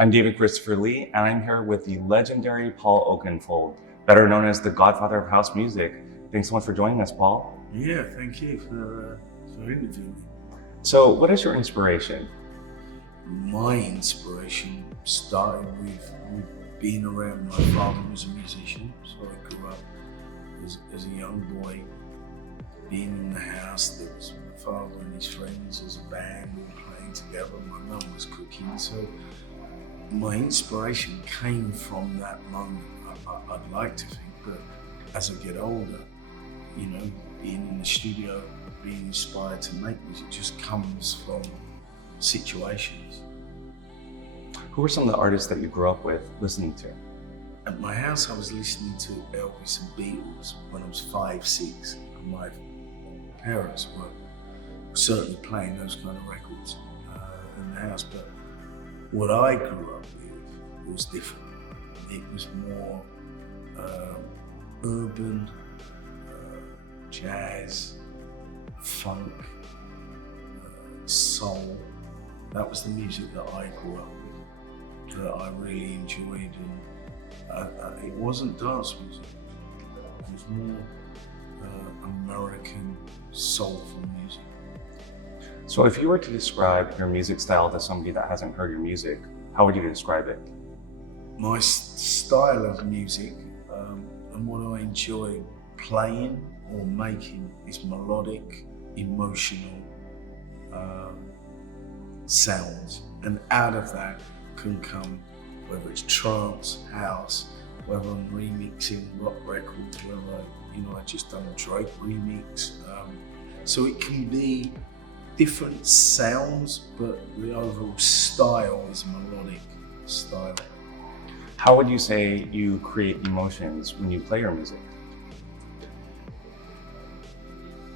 I'm David Christopher Lee, and I'm here with the legendary Paul Oakenfold, better known as the godfather of house music. Thanks so much for joining us, Paul. Yeah, thank you for interviewing me. So, what is your inspiration? My inspiration started with being around. My father was a musician, so I grew up as a young boy being in the house. There was my father and his friends as a band, we were playing together. My mum was cooking, so my inspiration came from that moment. I'd like to think that as I get older, you know, being in the studio, being inspired to make music just comes from situations. Who were some of the artists that you grew up with listening to? At my house, I was listening to Elvis and Beatles when I was 5, 6, and my parents were certainly playing those kind of records in the house. But what I grew up with was different. It was more urban, jazz, funk, soul. That was the music that I grew up with, that I really enjoyed. And it wasn't dance music, it was more American soulful music. So if you were to describe your music style to somebody that hasn't heard your music, how would you describe it? My style of music and what I enjoy playing or making is melodic, emotional sounds. And out of that can come, whether it's trance, house, whether I'm remixing rock records, whether I just done a Drake remix. So it can be different sounds, but the overall style is melodic style. How would you say you create emotions when you play your music?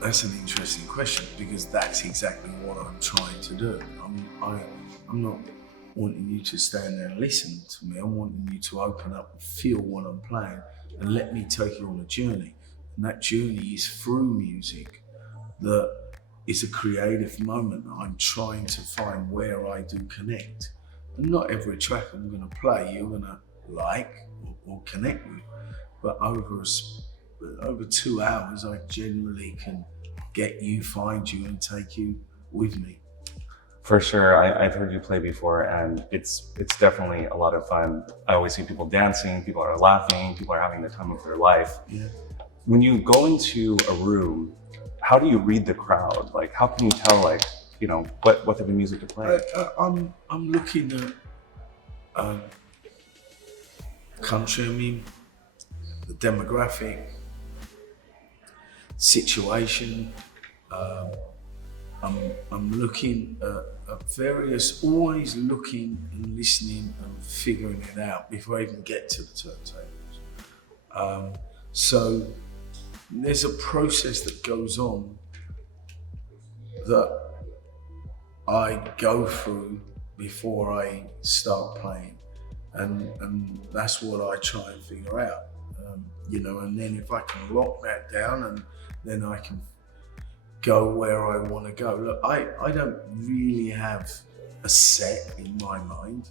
That's an interesting question, because that's exactly what I'm trying to do. I'm not wanting you to stand there and listen to me. I'm wanting you to open up and feel what I'm playing and let me take you on a journey. And that journey is through music that is a creative moment that I'm trying to find where I do connect. And not every track I'm going to play you're going to like or connect with, but over 2 hours I generally can find you and take you with me. For sure, I've heard you play before, and it's definitely a lot of fun. I always see people dancing, people are laughing, people are having the time of their life. Yeah. When you go into a room, how do you read the crowd? Like, how can you tell, what type of music to play? I'm looking at country. The demographic, situation. I'm looking at various, always looking and listening and figuring it out before I even get to the turntables. So there's a process that goes on that I go through before I start playing, and that's what I try and figure out. And then if I can lock that down, and then I can go where I want to go. Look, I don't really have a set in my mind.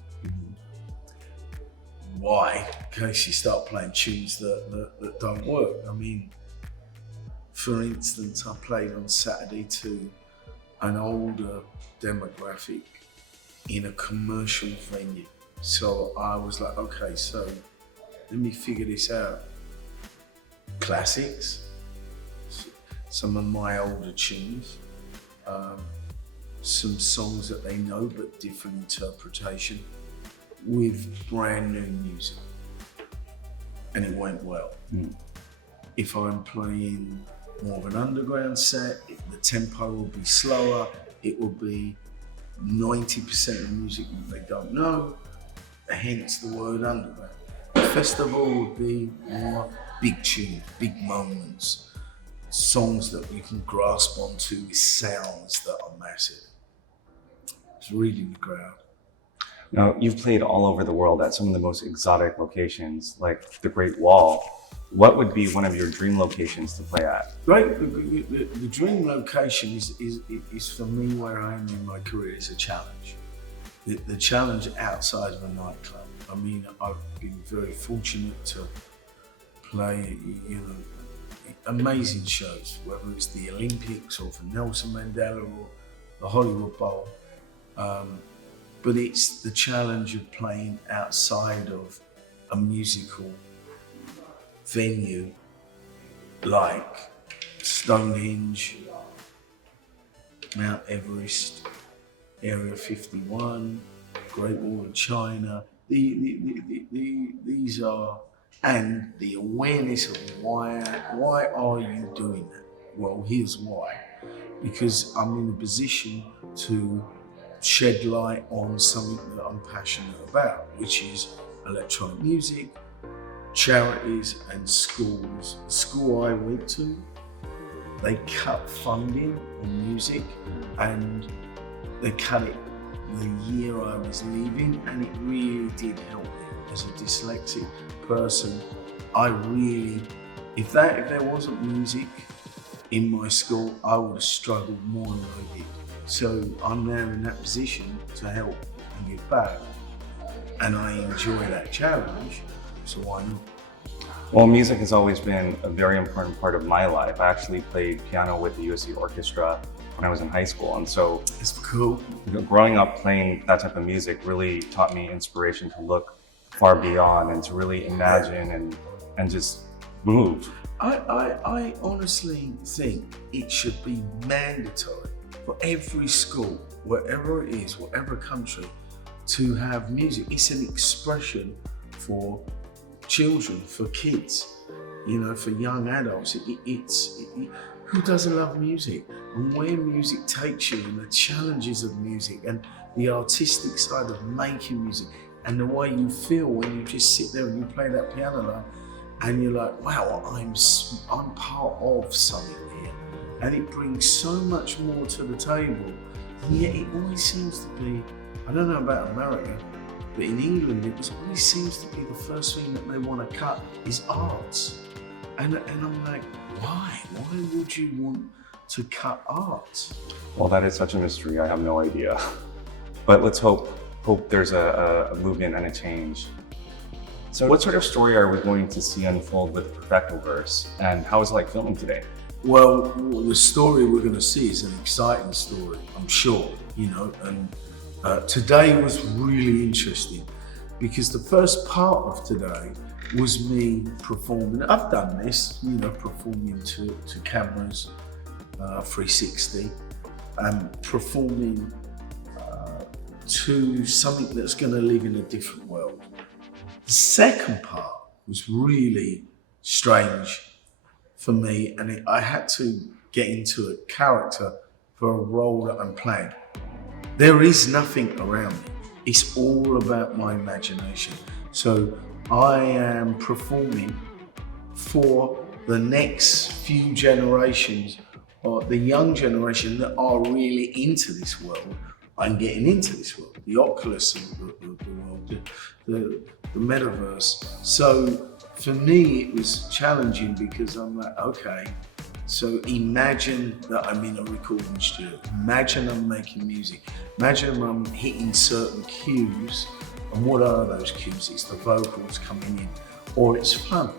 Why? In case you start playing tunes that don't work. For instance, I played on Saturday to an older demographic in a commercial venue. So I was like, okay, so let me figure this out. Classics, some of my older tunes, some songs that they know but different interpretation, with brand new music, and it went well. If I'm playing more of an underground set, the tempo will be slower, it will be 90% of music that they don't know, hence the word underground. The festival would be more big tunes, big moments, songs that you can grasp onto with sounds that are massive. It's reading the crowd. Now, you've played all over the world at some of the most exotic locations, like the Great Wall. What would be one of your dream locations to play at? Right, the dream location is for me where I am in my career is a challenge. the challenge outside of a nightclub. I mean, I've been very fortunate to play, you know, amazing shows, whether it's the Olympics or for Nelson Mandela or the Hollywood Bowl. But it's the challenge of playing outside of a musical venue like Stonehenge, Mount Everest, Area 51, Great Wall of China. These are, and the awareness of why are you doing that? Well, here's why. Because I'm in a position to shed light on something that I'm passionate about, which is electronic music, charities and schools. The school I went to, they cut funding on music, and they cut it the year I was leaving, and it really did help me as a dyslexic person. I really, if there wasn't music in my school, I would have struggled more than I did. So I'm now in that position to help and give back, and I enjoy that challenge, so why not? Well, music has always been a very important part of my life. I actually played piano with the USC Orchestra when I was in high school, and so It's cool. growing up playing that type of music really taught me inspiration to look far beyond and to really imagine and just move. I honestly think it should be mandatory for every school, wherever it is, whatever country, to have music. It's an expression for children, for kids, you know, for young adults. Who doesn't love music? And where music takes you, and the challenges of music, and the artistic side of making music, and the way you feel when you just sit there and you play that piano line, and you're like, wow, I'm part of something here, and it brings so much more to the table. And yet it always seems to be, I don't know about America, but in England, it always seems to be the first thing that they want to cut is arts. And I'm like, why? Why would you want to cut arts? Well, that is such a mystery. I have no idea. But let's hope there's a movement and a change. So what sort of story are we going to see unfold with Perfectoverse, and how is it like filming today? Well, the story we're going to see is an exciting story, I'm sure, you know, and today was really interesting because the first part of today was me performing. I've done this, you know, performing to cameras, 360, and performing to something that's going to live in a different world. The second part was really strange for me, and I had to get into a character for a role that I'm playing. There is nothing around me. It's all about my imagination. So I am performing for the next few generations, or the young generation that are really into this world. I'm getting into this world, the Oculus of the world, the metaverse. So for me, it was challenging because I'm like, okay, so imagine that I'm in a recording studio. Imagine I'm making music. Imagine I'm hitting certain cues. And what are those cues? It's the vocals coming in, or it's fun.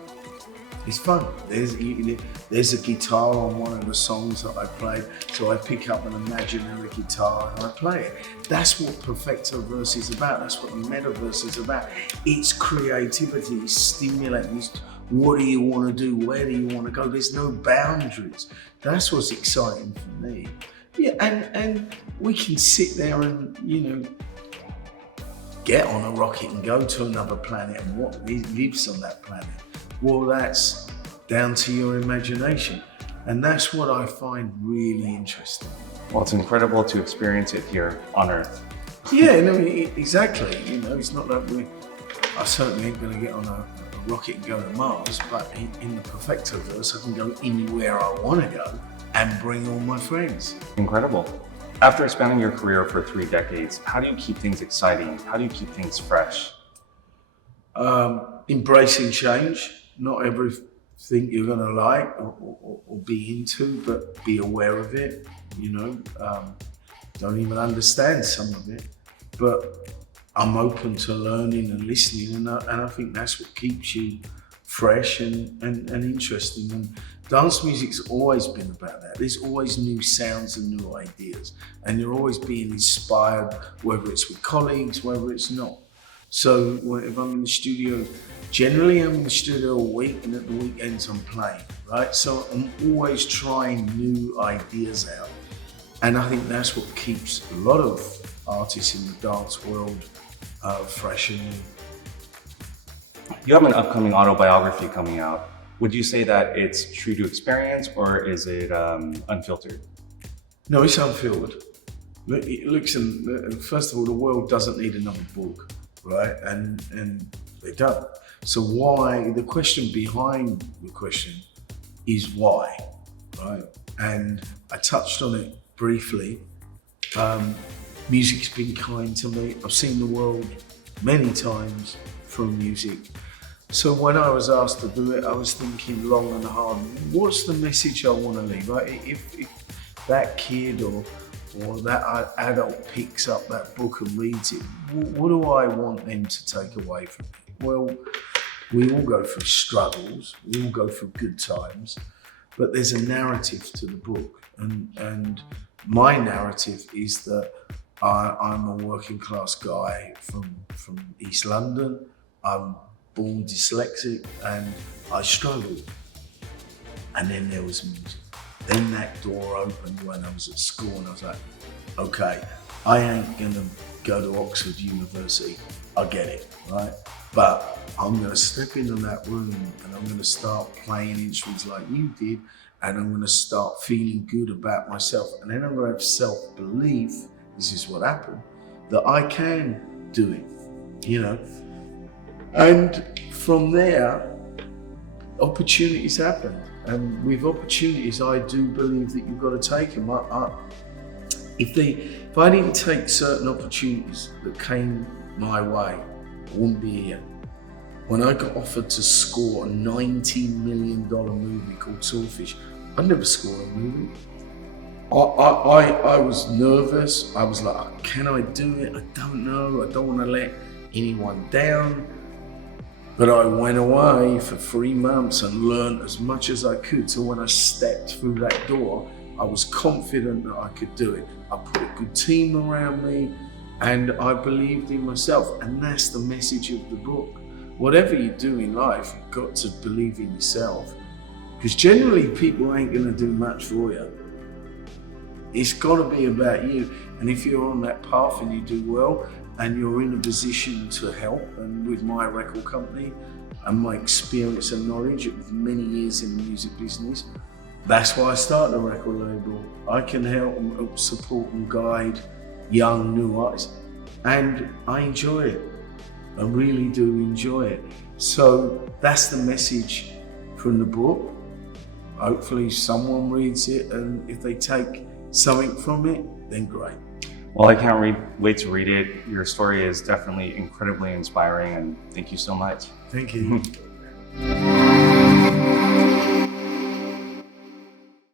It's fun. There's a guitar on one of the songs that I played, so I pick up an imaginary guitar and I play it. That's what Perfectoverse is about. That's what the metaverse is about. It's creativity, it's stimulating. It's what do you want to do? Where do you want to go? There's no boundaries. That's what's exciting for me. Yeah, and we can sit there and, you know, get on a rocket and go to another planet, and what lives on that planet. Well, that's down to your imagination. And that's what I find really interesting. Well, it's incredible to experience it here on Earth. Yeah, no, exactly. You know, it's not like I certainly ain't going to get on a rocket and go to Mars, but in the Perfectoverse, I can go anywhere I want to go and bring all my friends. Incredible. After spanning your career for 3 decades, how do you keep things exciting? How do you keep things fresh? Embracing change. Not everything you're going to like or be into, but be aware of it, you know. Don't even understand some of it, but I'm open to learning and listening, and I think that's what keeps you fresh and interesting. And dance music's always been about that. There's always new sounds and new ideas, and you're always being inspired, whether it's with colleagues, whether it's not. So if I'm in the studio, generally I'm in the studio all week, and at the weekends I'm playing, right? So I'm always trying new ideas out. And I think that's what keeps a lot of artists in the dance world fresh and new. You have an upcoming autobiography coming out. Would you say that it's true to experience, or is it unfiltered? No, it's unfiltered. Listen, first of all, the world doesn't need another book, right? And they don't. So why? The question behind the question is why, right? And I touched on it briefly. Music's been kind to me. I've seen the world many times through music. So when I was asked to do it, I was thinking long and hard, what's the message I want to leave? Right? If that kid or that adult picks up that book and reads it, what do I want them to take away from it? Well, we all go through struggles, we all go through good times, but there's a narrative to the book. And my narrative is that I'm a working class guy from East London. I'm born dyslexic and I struggled. And then there was music. Then that door opened when I was at school, and I was like, okay, I ain't gonna go to Oxford University. I get it, right? But I'm gonna step into that room and I'm gonna start playing instruments like you did, and I'm gonna start feeling good about myself. And then I'm gonna have self-belief, this is what happened, that I can do it, you know? And from there, opportunities happen. And with opportunities, I do believe that you've got to take them. If I didn't take certain opportunities that came my way, I wouldn't be here. When I got offered to score a $19 million movie called Swordfish, I'd never score a movie. I was nervous. I was like, can I do it? I don't know. I don't want to let anyone down. But I went away for 3 months and learned as much as I could. So when I stepped through that door, I was confident that I could do it. I put a good team around me and I believed in myself. And that's the message of the book. Whatever you do in life, you've got to believe in yourself. Because generally people ain't gonna do much for you. It's gotta be about you. And if you're on that path and you do well, and you're in a position to help, and with my record company and my experience and knowledge of many years in the music business, that's why I started a record label. I can help support and guide young, new artists, and I enjoy it. I really do enjoy it. So that's the message from the book. Hopefully someone reads it, and if they take something from it, then great. Well, I can't wait to read it. Your story is definitely incredibly inspiring, and thank you so much. Thank you.